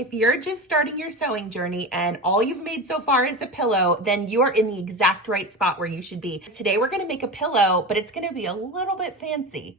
If you're just starting your sewing journey and all you've made so far is a pillow, then you are in the exact right spot where you should be. Today we're gonna make a pillow, but it's gonna be a little bit fancy.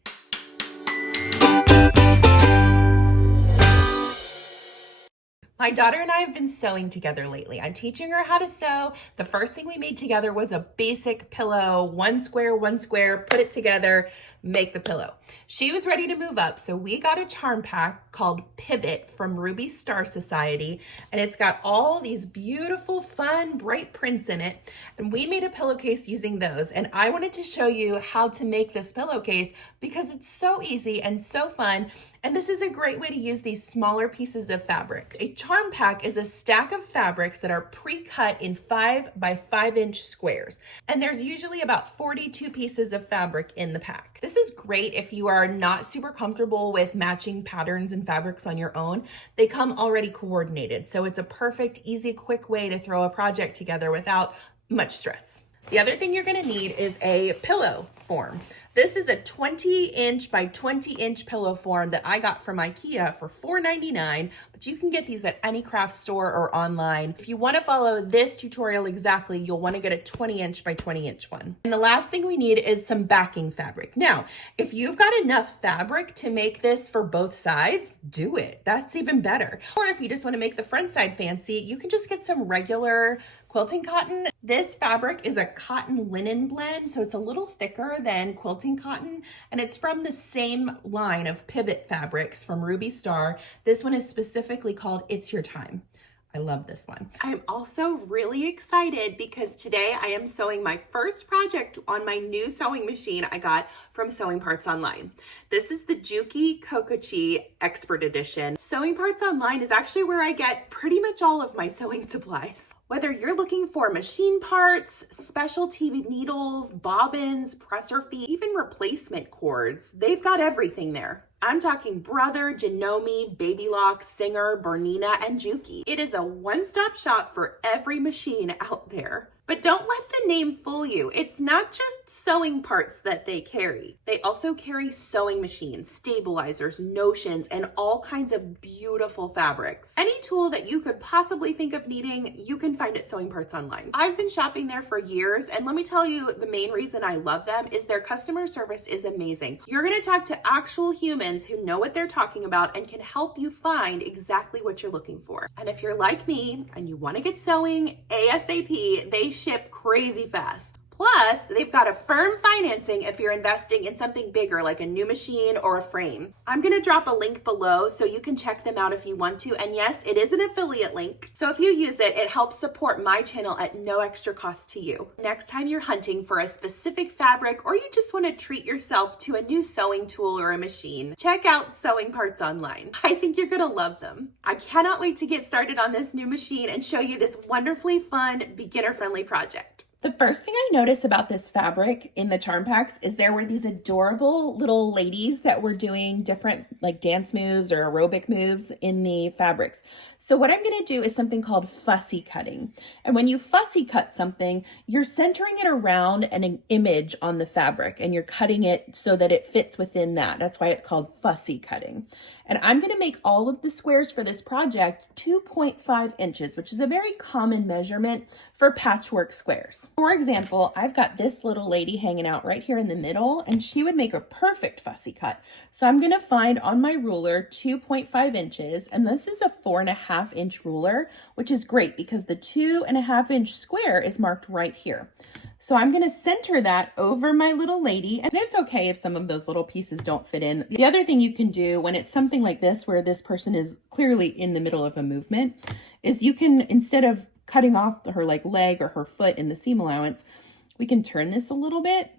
My daughter and I have been sewing together lately. I'm teaching her how to sew. The first thing we made together was a basic pillow, one square, put it together, make the pillow. She was ready to move up, so we got a charm pack called Pivot from Ruby Star Society, and it's got all these beautiful, fun, bright prints in it, and we made a pillowcase using those, and I wanted to show you how to make this pillowcase because it's so easy and so fun, and this is a great way to use these smaller pieces of fabric. A charm pack is a stack of fabrics that are pre-cut in 5 by 5 inch squares, and there's usually about 42 pieces of fabric in the pack. This is great if you are not super comfortable with matching patterns and fabrics on your own. They come already coordinated, so it's a perfect, easy, quick way to throw a project together without much stress. The other thing you're gonna need is a pillow form. This is a 20 inch by 20 inch pillow form that I got from IKEA for $4.99, but you can get these at any craft store or online. If you want to follow this tutorial exactly, you'll want to get a 20 inch by 20 inch one. And the last thing we need is some backing fabric. Now, if you've got enough fabric to make this for both sides, do it. That's even better. Or if you just want to make the front side fancy, you can just get some regular quilting cotton. This fabric is a cotton linen blend, so it's a little thicker than quilting cotton, and it's from the same line of Pivot fabrics from Ruby Star. This one is specifically called It's Your Time. I love this one. I'm also really excited because today I am sewing my first project on my new sewing machine I got from Sewing Parts Online. This is the Juki Kokochi Expert Edition. Sewing Parts Online is actually where I get pretty much all of my sewing supplies. Whether you're looking for machine parts, specialty needles, bobbins, presser feet, even replacement cords, they've got everything there. I'm talking Brother, Janome, Baby Lock, Singer, Bernina, and Juki. It is a one-stop shop for every machine out there. But don't let the name fool you. It's not just sewing parts that they carry. They also carry sewing machines, stabilizers, notions, and all kinds of beautiful fabrics. Any tool that you could possibly think of needing, you can find at Sewing Parts Online. I've been shopping there for years, and let me tell you, the main reason I love them is their customer service is amazing. You're gonna talk to actual humans who know what they're talking about and can help you find exactly what you're looking for. And if you're like me and you wanna get sewing ASAP, they ship crazy fast. Plus, they've got a firm financing if you're investing in something bigger like a new machine or a frame. I'm gonna drop a link below so you can check them out if you want to. And yes, it is an affiliate link. So if you use it, it helps support my channel at no extra cost to you. Next time you're hunting for a specific fabric or you just wanna treat yourself to a new sewing tool or a machine, check out Sewing Parts Online. I think you're gonna love them. I cannot wait to get started on this new machine and show you this wonderfully fun, beginner-friendly project. The first thing I noticed about this fabric in the charm packs is there were these adorable little ladies that were doing different like dance moves or aerobic moves in the fabrics. So what I'm gonna do is something called fussy cutting. And when you fussy cut something, you're centering it around an image on the fabric and you're cutting it so that it fits within that. That's why it's called fussy cutting. And I'm gonna make all of the squares for this project 2.5 inches, which is a very common measurement for patchwork squares. For example, I've got this little lady hanging out right here in the middle, and she would make a perfect fussy cut. So I'm gonna find on my ruler 2.5 inches, and this is a 4.5 inch ruler, which is great because the 2.5 inch square is marked right here. So I'm gonna center that over my little lady, and it's okay if some of those little pieces don't fit in. The other thing you can do when it's something like this, where this person is clearly in the middle of a movement, is you can, instead of cutting off her like leg or her foot in the seam allowance, we can turn this a little bit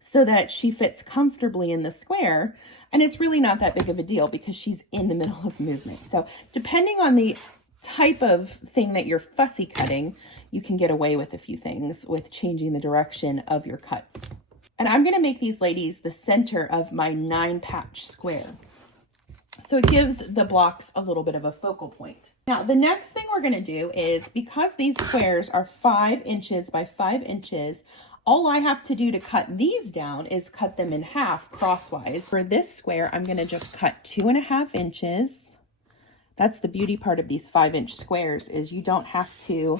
so that she fits comfortably in the square. And it's really not that big of a deal because she's in the middle of movement. So depending on the type of thing that you're fussy cutting, you can get away with a few things with changing the direction of your cuts. And I'm gonna make these ladies the center of my 9 patch square. So it gives the blocks a little bit of a focal point. Now, the next thing we're gonna do is, because these squares are 5 inches by 5 inches, all I have to do to cut these down is cut them in half crosswise. For this square, I'm gonna just cut 2.5 inches That's the beauty part of these 5-inch squares, is you don't have to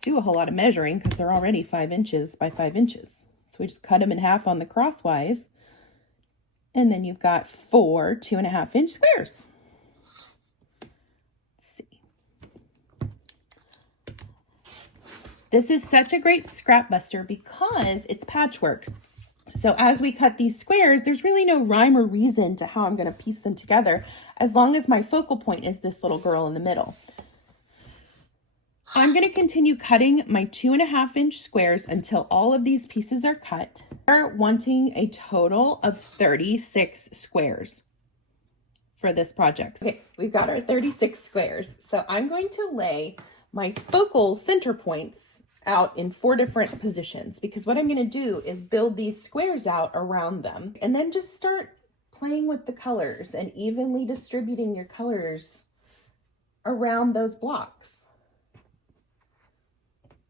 do a whole lot of measuring because they're already 5 inches by 5 inches. So we just cut them in half on the crosswise, and then you've got 4 2.5-inch squares. Let's see. This is such a great scrap buster because it's patchwork. So as we cut these squares, there's really no rhyme or reason to how I'm going to piece them together, as long as my focal point is this little girl in the middle. I'm going to continue cutting my 2.5-inch squares until all of these pieces are cut. We're wanting a total of 36 squares for this project. Okay, we've got our 36 squares. So I'm going to lay my focal center points out in 4 different positions, because what I'm going to do is build these squares out around them and then just start playing with the colors and evenly distributing your colors around those blocks.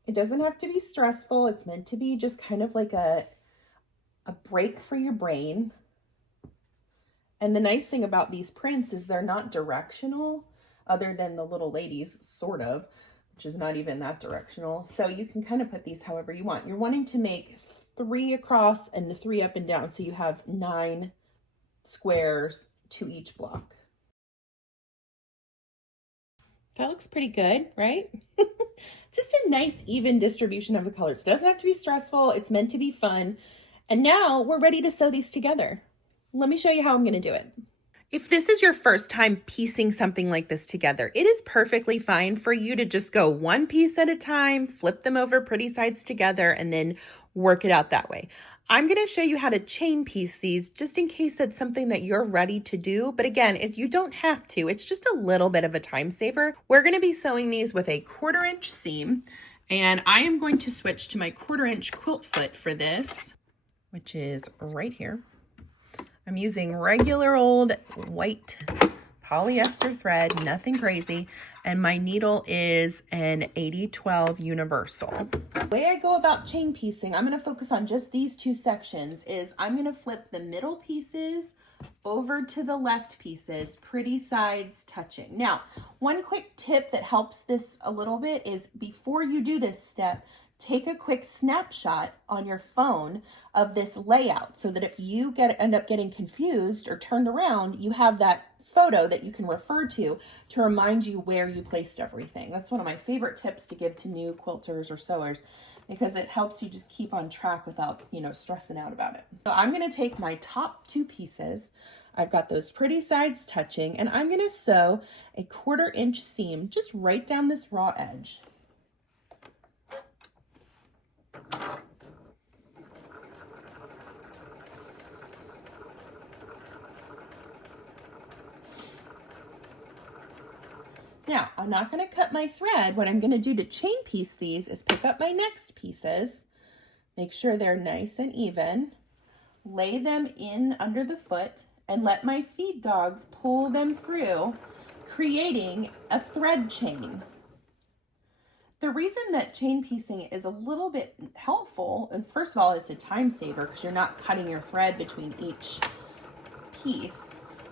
It doesn't have to be stressful. It's meant to be just kind of like a break for your brain. And the nice thing about these prints is they're not directional, other than the little ladies, sort of, which is not even that directional. So you can kind of put these however you want. You're wanting to make 3 across and 3 up and down, so you have 9 squares to each block. That looks pretty good, right? Just a nice even distribution of the colors. It doesn't have to be stressful. It's meant to be fun. And now we're ready to sew these together. Let me show you how I'm going to do it. If this is your first time piecing something like this together, it is perfectly fine for you to just go one piece at a time, flip them over pretty sides together, and then work it out that way. I'm going to show you how to chain piece these just in case that's something that you're ready to do. But again, if you don't have to, it's just a little bit of a time saver. We're going to be sewing these with a 1/4-inch seam, and I am going to switch to my 1/4-inch quilt foot for this, which is right here. I'm using regular old white polyester thread, nothing crazy, and my needle is an 80-12 universal. The way I go about chain piecing, I'm going to focus on just these 2 sections, is I'm going to flip the middle pieces over to the left pieces, pretty sides touching. Now, one quick tip that helps this a little bit is before you do this step, take a quick snapshot on your phone of this layout so that if you end up getting confused or turned around, you have that photo that you can refer to remind you where you placed everything. That's one of my favorite tips to give to new quilters or sewers, because it helps you just keep on track without, stressing out about it. So I'm going to take my top 2 pieces. I've got those pretty sides touching, and I'm going to sew a 1/4-inch seam just right down this raw edge. Now, I'm not going to cut my thread. What I'm going to do to chain piece these is pick up my next pieces, make sure they're nice and even, lay them in under the foot, and let my feed dogs pull them through, creating a thread chain. The reason that chain piecing is a little bit helpful is, first of all, it's a time saver because you're not cutting your thread between each piece.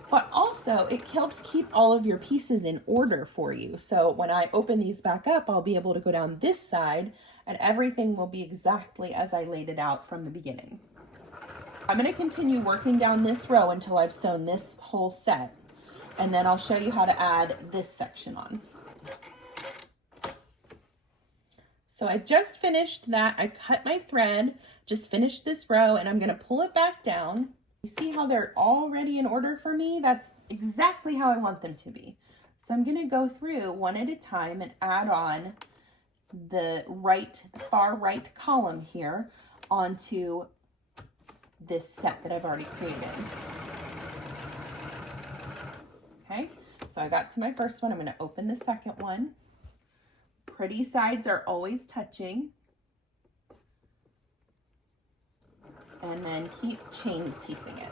But also it helps keep all of your pieces in order for you. So when I open these back up, I'll be able to go down this side and everything will be exactly as I laid it out from the beginning. I'm going to continue working down this row until I've sewn this whole set, and then I'll show you how to add this section on. So I just finished that. I cut my thread, just finished this row, and I'm going to pull it back down. You see how they're already in order for me? That's exactly how I want them to be. So I'm going to go through one at a time and add on the far right column here onto this set that I've already created. Okay, so I got to my first one. I'm going to open the second one. Pretty sides are always touching. And then keep chain piecing it.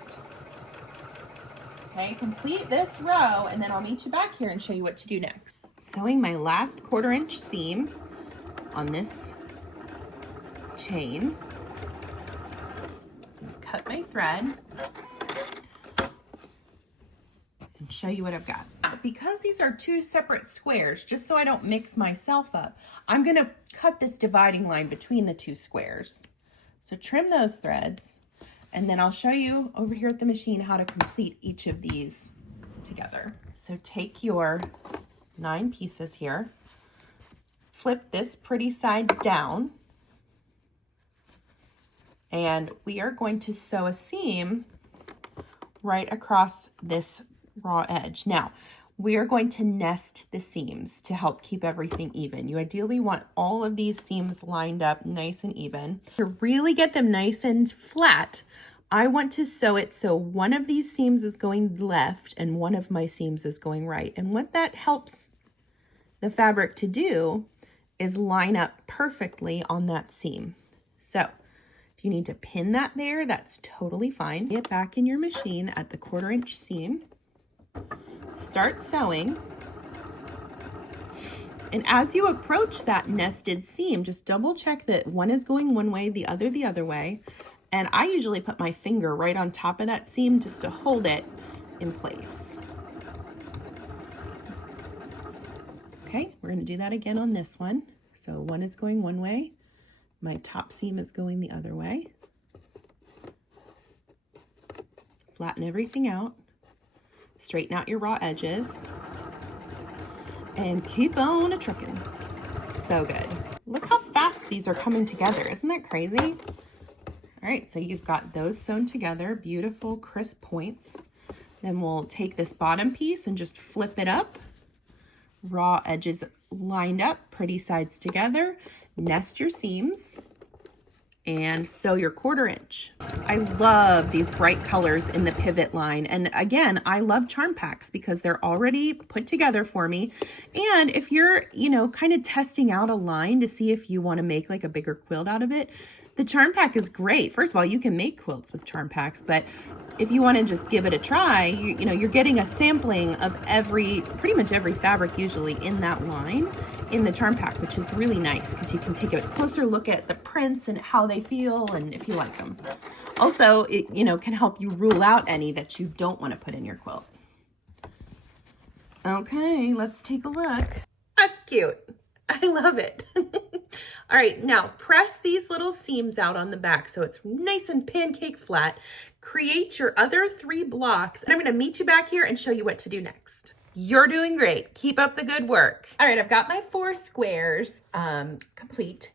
Okay, complete this row, and then I'll meet you back here and show you what to do next. Sewing my last 1/4-inch seam on this chain. Cut my thread and show you what I've got. Because these are two separate squares, just so I don't mix myself up, I'm gonna cut this dividing line between the two squares. So trim those threads, and then I'll show you over here at the machine how to complete each of these together. So take your 9 pieces here, flip this pretty side down, and we are going to sew a seam right across this raw edge. Now, we are going to nest the seams to help keep everything even. You ideally want all of these seams lined up nice and even. To really get them nice and flat, I want to sew it so one of these seams is going left and one of my seams is going right. And what that helps the fabric to do is line up perfectly on that seam. So if you need to pin that there, that's totally fine. Get back in your machine at the 1/4 inch seam. Start sewing. And as you approach that nested seam, just double check that one is going one way, the other way. And I usually put my finger right on top of that seam just to hold it in place. Okay, we're gonna do that again on this one. So one is going one way, my top seam is going the other way. Flatten everything out. Straighten out your raw edges and keep on a-truckin'. So good. Look how fast these are coming together. Isn't that crazy? All right, so you've got those sewn together, beautiful crisp points. Then we'll take this bottom piece and just flip it up. Raw edges lined up, pretty sides together. Nest your seams and sew your 1/4 inch. I love these bright colors in the pivot line. And again, I love charm packs because they're already put together for me. And if you're, kind of testing out a line to see if you want to make like a bigger quilt out of it, the charm pack is great. First of all, you can make quilts with charm packs, but if you want to just give it a try, you're getting a sampling of pretty much every fabric usually in that line in the charm pack, which is really nice because you can take a closer look at the prints and how they feel and if you like them. Also, it can help you rule out any that you don't want to put in your quilt. Okay, let's take a look. That's cute. I love it. All right, now press these little seams out on the back so it's nice and pancake flat. Create your other 3 blocks, and I'm gonna meet you back here and show you what to do next. You're doing great. Keep up the good work. All right, I've got my 4 squares complete.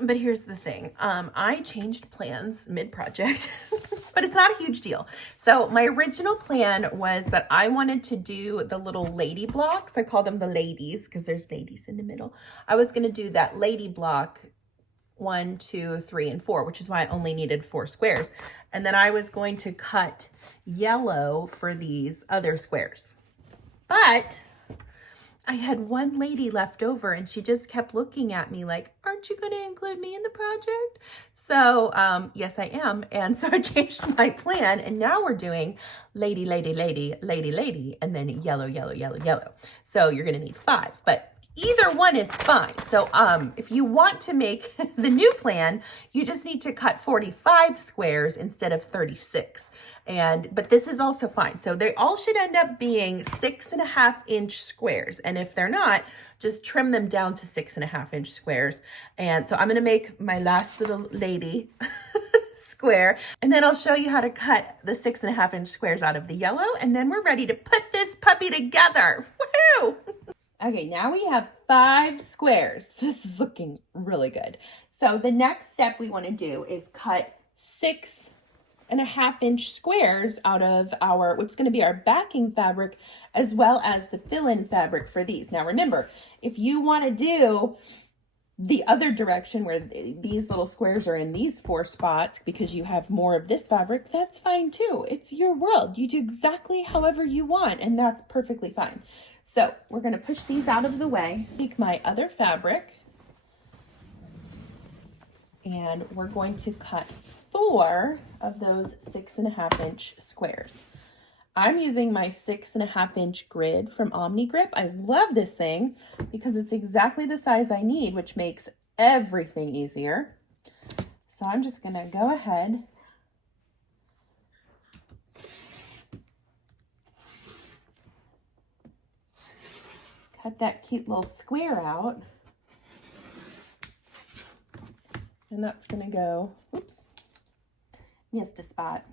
But here's the thing, I changed plans mid-project, but it's not a huge deal. So my original plan was that I wanted to do the little lady blocks. I call them the ladies because there's ladies in the middle. I was gonna do that lady block 1, 2, 3, and 4, which is why I only needed 4 squares. And then I was going to cut yellow for these other squares. But I had one lady left over and she just kept looking at me like, aren't you going to include me in the project? So yes, I am. And so I changed my plan and now we're doing lady, lady, lady, lady, lady, and then yellow, yellow, yellow, yellow. So you're going to need 5, but either one is fine. So if you want to make the new plan, you just need to cut 45 squares instead of 36. But this is also fine. So they all should end up being 6.5 inch squares. And if they're not, just trim them down to 6.5 inch squares. And so I'm gonna make my last little lady square. And then I'll show you how to cut the 6.5 inch squares out of the yellow. And then we're ready to put this puppy together. Woohoo! Okay, now we have 5 squares. This is looking really good. So the next step we wanna do is cut 6.5 inch squares out of what's going to be our backing fabric as well as the fill-in fabric for these. Now remember, if you want to do the other direction where these little squares are in these 4 spots because you have more of this fabric, that's fine too. It's your world. You do exactly however you want and that's perfectly fine. So we're going to push these out of the way, take my other fabric, and we're going to cut 4 of those 6.5 inch squares. I'm using my 6.5 inch grid from Omni Grip. I love this thing because it's exactly the size I need, which makes everything easier. So I'm just gonna go ahead cut that cute little square out. And that's gonna go, oops, missed a spot.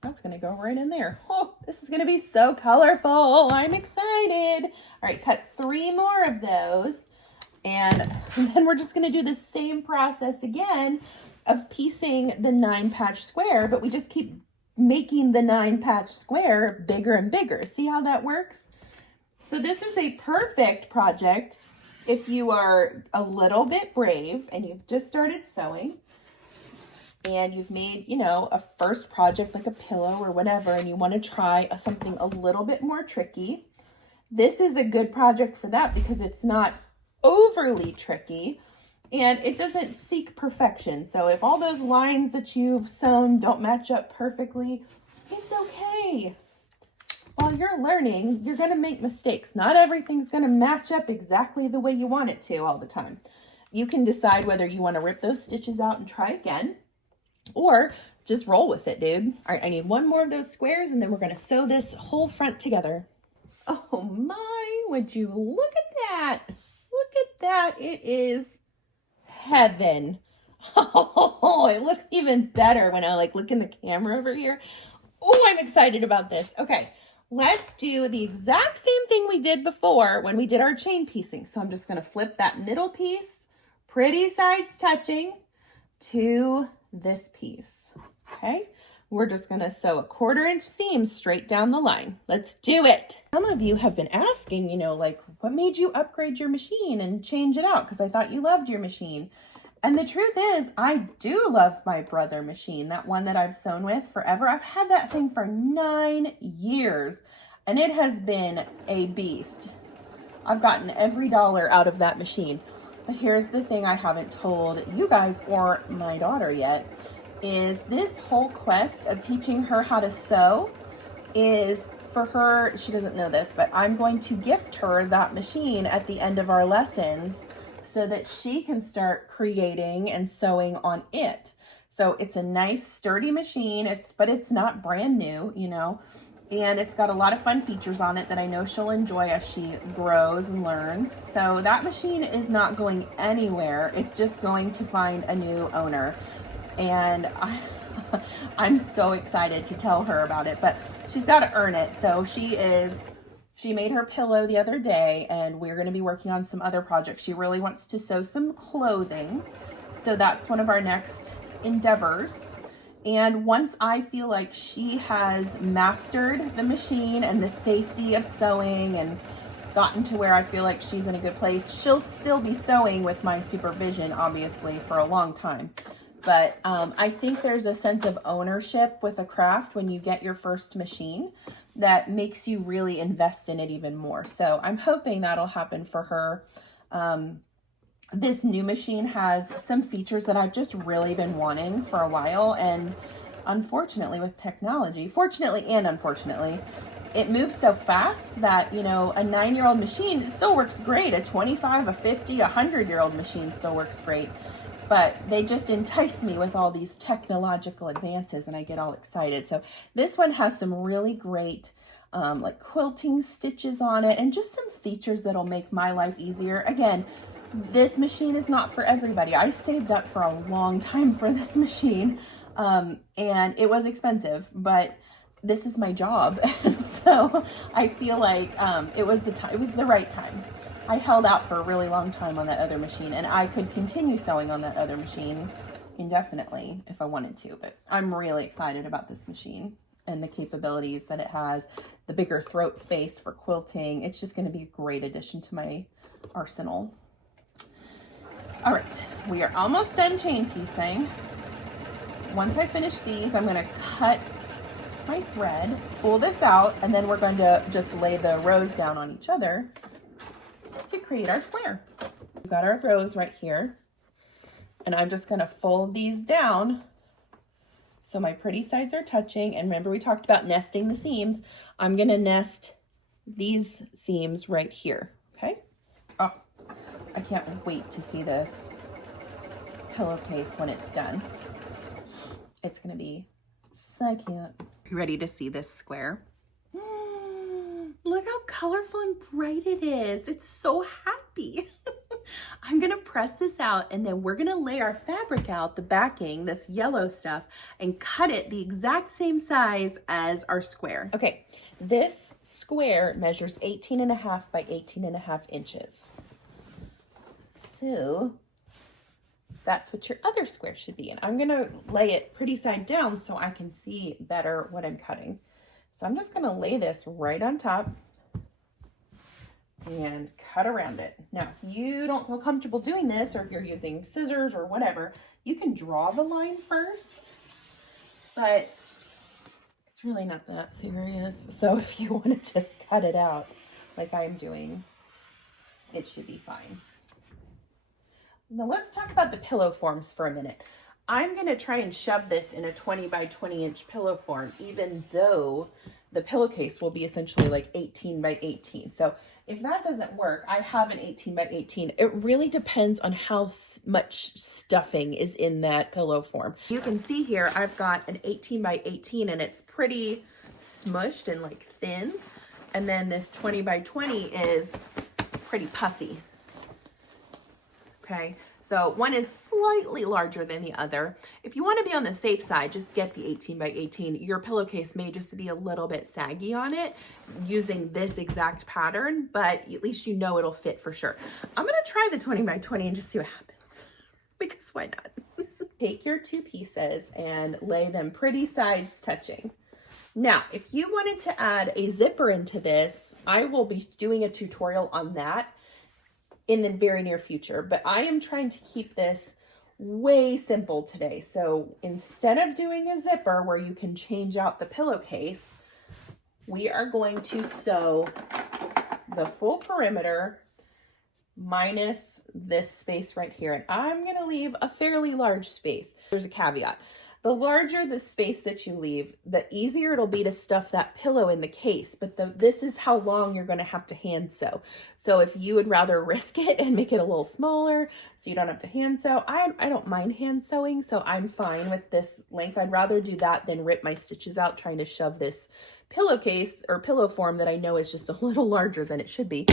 That's gonna go right in there. Oh, this is gonna be so colorful. I'm excited. All right, cut 3 more of those. And then we're just gonna do the same process again of piecing the 9 patch square, but we just keep making the 9 patch square bigger and bigger. See how that works? So this is a perfect project if you are a little bit brave and you've just started sewing and you've made, you know, a first project like a pillow or whatever, and you want to try something a little bit more tricky. This is a good project for that because it's not overly tricky and it doesn't seek perfection. So if all those lines that you've sewn don't match up perfectly, it's okay. While you're learning, you're going to make mistakes. Not everything's going to match up exactly the way you want it to all the time. You can decide whether you want to rip those stitches out and try again, or just roll with it, dude. All right, I need 1 more of those squares, and then we're going to sew this whole front together. Oh my, would you look at that? Look at that. It is heaven. Oh, it looks even better when I look in the camera over here. Oh, I'm excited about this. Okay, let's do the exact same thing we did before when we did our chain piecing. So I'm just going to flip that middle piece, pretty sides touching, to this piece. Okay, we're just going to sew a 1/4 inch seam straight down the line. Let's do it. Some of you have been asking, you know, like, what made you upgrade your machine and change it out? Because I thought you loved your machine. And the truth is, I do love my Brother machine, that one that I've sewn with forever. I've had that thing for 9 years, and it has been a beast. I've gotten every dollar out of that machine. But here's the thing I haven't told you guys or my daughter yet, is this whole quest of teaching her how to sew is for her. She doesn't know this, but I'm going to gift her that machine at the end of our lessons so that she can start creating and sewing on it. So it's a nice sturdy machine, but it's not brand new, you know, and it's got a lot of fun features on it that I know she'll enjoy as she grows and learns. So that machine is not going anywhere. It's just going to find a new owner. And I'm so excited to tell her about it, but she's got to earn it. So she made her pillow the other day, and we're going to be working on some other projects. She really wants to sew some clothing. So that's one of our next endeavors. And once I feel like she has mastered the machine and the safety of sewing and gotten to where I feel like she's in a good place, she'll still be sewing with my supervision, obviously, for a long time. But I think there's a sense of ownership with a craft when you get your first machine that makes you really invest in it even more. So I'm hoping that'll happen for her. This new machine has some features that I've just really been wanting for a while. And unfortunately with technology, fortunately and unfortunately, it moves so fast that, you know, a 9-year-old machine still works great. A 25, a 50, a 100-year-old machine still works great. But they just entice me with all these technological advances and I get all excited. So this one has some really great like quilting stitches on it and just some features that'll make my life easier. Again, this machine is not for everybody. I saved up for a long time for this machine and it was expensive, but this is my job. So I feel like it was the right time. I held out for a really long time on that other machine, and I could continue sewing on that other machine indefinitely if I wanted to, but I'm really excited about this machine and the capabilities that it has, the bigger throat space for quilting. It's just going to be a great addition to my arsenal. All right, we are almost done chain piecing. Once I finish these, I'm going to cut my thread, pull this out, and then we're going to just lay the rows down on each other to create our square. We've got our rows right here, and I'm just going to fold these down so my pretty sides are touching. And remember, we talked about nesting the seams. I'm going to nest these seams right here. Okay. Oh, I can't wait to see this pillowcase when it's done. It's going to be so cute. You ready to see this square? Look look how colorful and bright it is. It's so happy. I'm gonna press this out and then we're gonna lay our fabric out, the backing, this yellow stuff, and cut it the exact same size as our square. Okay, this square measures 18.5 by 18.5 inches. So that's what your other square should be. And I'm gonna lay it pretty side down so I can see better what I'm cutting. So I'm just gonna lay this right on top and cut around it. Now, if you don't feel comfortable doing this, or if you're using scissors or whatever, you can draw the line first, but it's really not that serious. So if you want to just cut it out like I'm doing, it should be fine. Now let's talk about the pillow forms for a minute. I'm going to try and shove this in a 20 by 20 inch pillow form, even though the pillowcase will be essentially like 18 by 18. So if that doesn't work, I have an 18 by 18. It really depends on how much stuffing is in that pillow form. You can see here, I've got an 18 by 18 and it's pretty smushed and like thin. And then this 20 by 20 is pretty puffy. Okay, so one is slightly larger than the other. If you want to be on the safe side, just get the 18 by 18. Your pillowcase may just be a little bit saggy on it using this exact pattern, but at least you know it'll fit for sure. I'm going to try the 20 by 20 and just see what happens, because why not? Take your two pieces and lay them pretty sides touching. Now, if you wanted to add a zipper into this, I will be doing a tutorial on that in the very near future, but I am trying to keep this way simple today. So instead of doing a zipper where you can change out the pillowcase, we are going to sew the full perimeter minus this space right here. And I'm going to leave a fairly large space. There's a caveat. The larger the space that you leave, the easier it'll be to stuff that pillow in the case. But this is how long you're going to have to hand sew. So if you would rather risk it and make it a little smaller so you don't have to hand sew, I don't mind hand sewing, so I'm fine with this length. I'd rather do that than rip my stitches out trying to shove this pillowcase or pillow form that I know is just a little larger than it should be.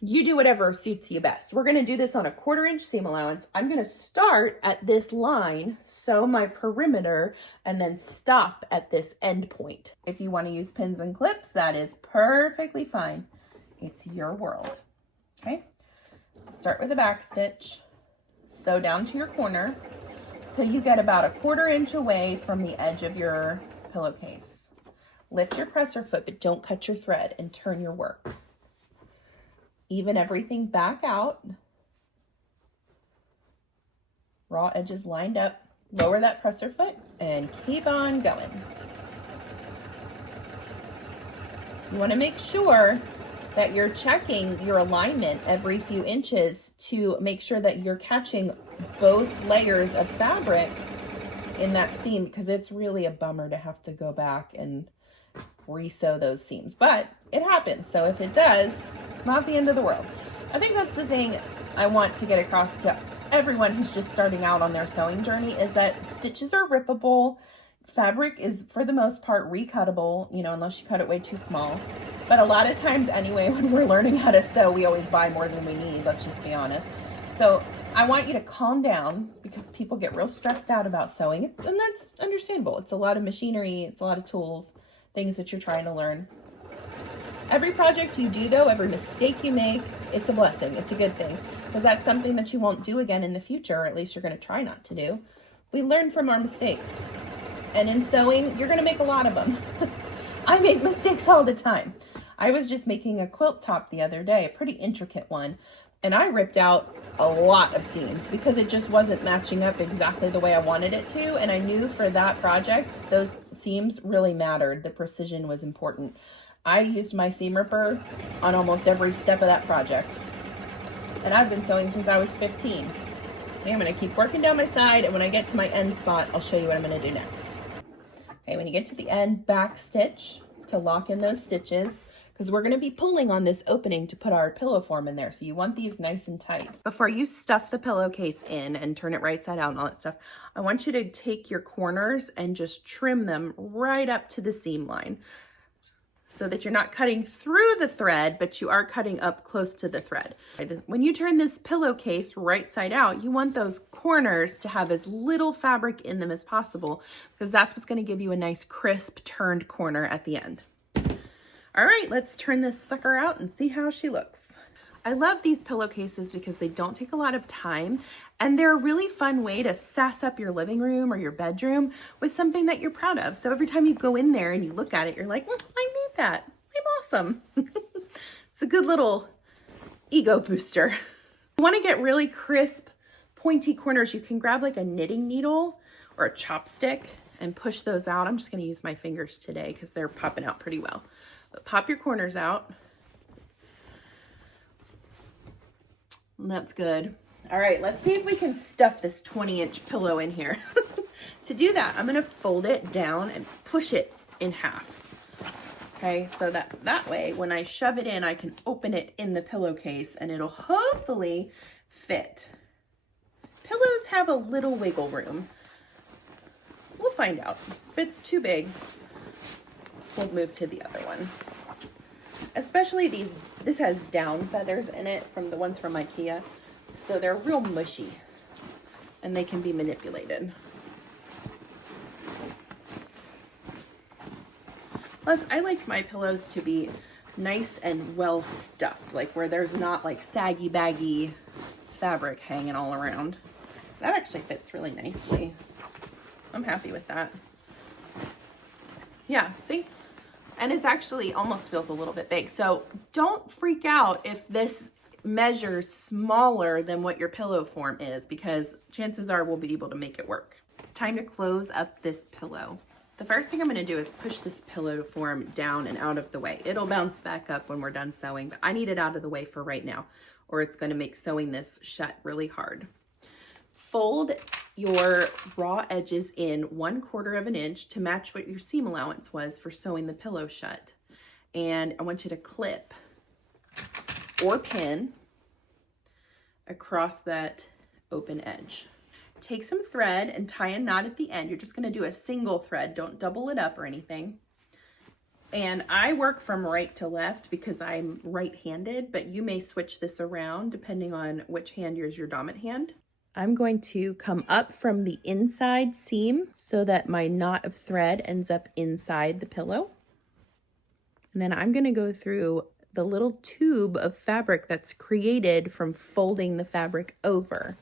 You do whatever suits you best. We're going to do this on a 1/4 inch seam allowance. I'm going to start at this line, sew my perimeter, and then stop at this end point. If you want to use pins and clips, that is perfectly fine. It's your world. Okay. Start with a back stitch, sew down to your corner till you get about a 1/4 inch away from the edge of your pillowcase. Lift your presser foot, but don't cut your thread, and turn your work. Even everything back out. Raw edges lined up. Lower that presser foot and keep on going. You want to make sure that you're checking your alignment every few inches to make sure that you're catching both layers of fabric in that seam, because it's really a bummer to have to go back and re-sew those seams, but it happens. So if it does, it's not the end of the world. I think that's the thing I want to get across to everyone who's just starting out on their sewing journey, is that stitches are rippable. Fabric is, for the most part, recuttable, you know, unless you cut it way too small. But a lot of times anyway, when we're learning how to sew, we always buy more than we need, let's just be honest. So I want you to calm down, because people get real stressed out about sewing, and that's understandable. It's a lot of machinery, it's a lot of tools, things that you're trying to learn. Every project you do, though, every mistake you make, it's a blessing. It's a good thing, because that's something that you won't do again in the future, or at least you're going to try not to do. We learn from our mistakes. And in sewing, you're going to make a lot of them. I make mistakes all the time. I was just making a quilt top the other day, a pretty intricate one, and I ripped out a lot of seams because it just wasn't matching up exactly the way I wanted it to. And I knew for that project, those seams really mattered. The precision was important. I used my seam ripper on almost every step of that project. And I've been sewing since I was 15. Okay, I'm going to keep working down my side, and when I get to my end spot, I'll show you what I'm going to do next. Okay, when you get to the end, back stitch to lock in those stitches, because we're going to be pulling on this opening to put our pillow form in there. So you want these nice and tight. Before you stuff the pillowcase in and turn it right side out and all that stuff, I want you to take your corners and just trim them right up to the seam line. so that you're not cutting through the thread, but you are cutting up close to the thread. When you turn this pillowcase right side out, you want those corners to have as little fabric in them as possible, because that's what's going to give you a nice crisp turned corner at the end. All right, let's turn this sucker out and see how she looks. I love these pillowcases because they don't take a lot of time, and they're a really fun way to sass up your living room or your bedroom with something that you're proud of. So every time you go in there and you look at it, you're like, I made that. I'm awesome. It's a good little ego booster. If you want to get really crisp, pointy corners, you can grab like a knitting needle or a chopstick and push those out. I'm just going to use my fingers today because they're popping out pretty well. But pop your corners out. And that's good. All right, let's see if we can stuff this 20-inch pillow in here. To do that, I'm going to fold it down and push it in half. Okay, so that way, when I shove it in, I can open it in the pillowcase and it'll hopefully fit. Pillows have a little wiggle room. We'll find out. If it's too big, we'll move to the other one. Especially this has down feathers in it from the ones from IKEA. So they're real mushy and they can be manipulated. Plus, I like my pillows to be nice and well stuffed, like where there's not like saggy baggy fabric hanging all around. That actually fits really nicely. I'm happy with that. Yeah, see? And it's actually almost feels a little bit big. So don't freak out if this measures smaller than what your pillow form is, because chances are we'll be able to make it work. It's time to close up this pillow. The first thing I'm going to do is push this pillow form down and out of the way. It'll bounce back up when we're done sewing, but I need it out of the way for right now, or it's going to make sewing this shut really hard. Fold your raw edges in 1/4 of an inch to match what your seam allowance was for sewing the pillow shut. And I want you to clip or pin across that open edge. Take some thread and tie a knot at the end. You're just going to do a single thread. Don't double it up or anything. And I work from right to left because I'm right-handed, but you may switch this around depending on which hand is your dominant hand. I'm going to come up from the inside seam so that my knot of thread ends up inside the pillow. And then I'm going to go through the little tube of fabric that's created from folding the fabric over.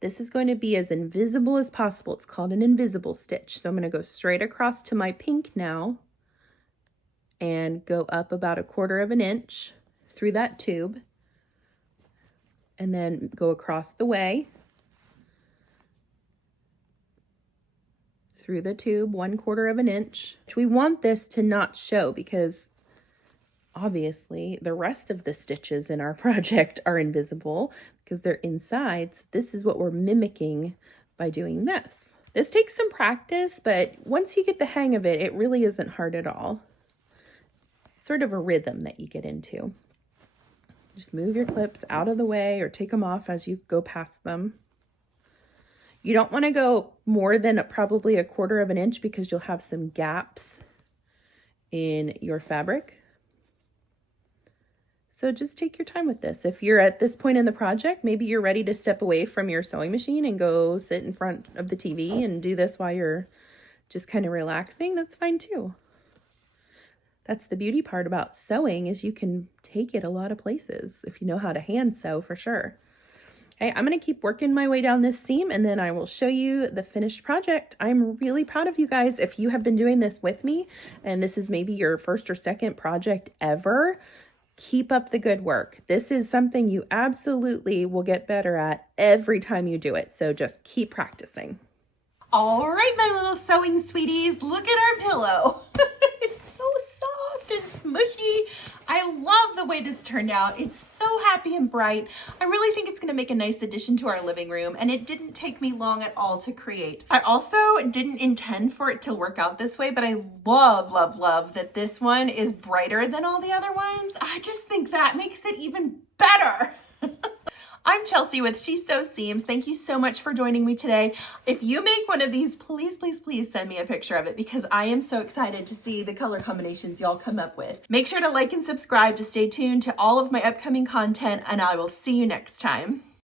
This is going to be as invisible as possible. It's called an invisible stitch. So I'm going to go straight across to my pink now and go up about 1/4 of an inch through that tube. And then go across the way through the tube 1/4 of an inch. We want this to not show because obviously the rest of the stitches in our project are invisible because they're inside. So this is what we're mimicking by doing this. This takes some practice, but once you get the hang of it, it really isn't hard at all. It's sort of a rhythm that you get into. Just move your clips out of the way or take them off as you go past them. You don't want to go more than probably 1/4 of an inch because you'll have some gaps in your fabric. So just take your time with this. If you're at this point in the project, maybe you're ready to step away from your sewing machine and go sit in front of the TV and do this while you're just kind of relaxing. That's fine too. That's the beauty part about sewing, is you can take it a lot of places if you know how to hand sew, for sure. Okay, I'm going to keep working my way down this seam and then I will show you the finished project. I'm really proud of you guys. If you have been doing this with me and this is maybe your first or second project ever, keep up the good work. This is something you absolutely will get better at every time you do it. So just keep practicing. All right, my little sewing sweeties, look at our pillow. It's so soft and smushy. I love the way this turned out. It's so happy and bright. I really think it's going to make a nice addition to our living room, and it didn't take me long at all to create. I also didn't intend for it to work out this way, but I love, love, love that this one is brighter than all the other ones. I just think that makes it even better. I'm Chelsea with She Sews Seams. Thank you so much for joining me today. If you make one of these, please, please, please send me a picture of it because I am so excited to see the color combinations y'all come up with. Make sure to like and subscribe to stay tuned to all of my upcoming content, and I will see you next time.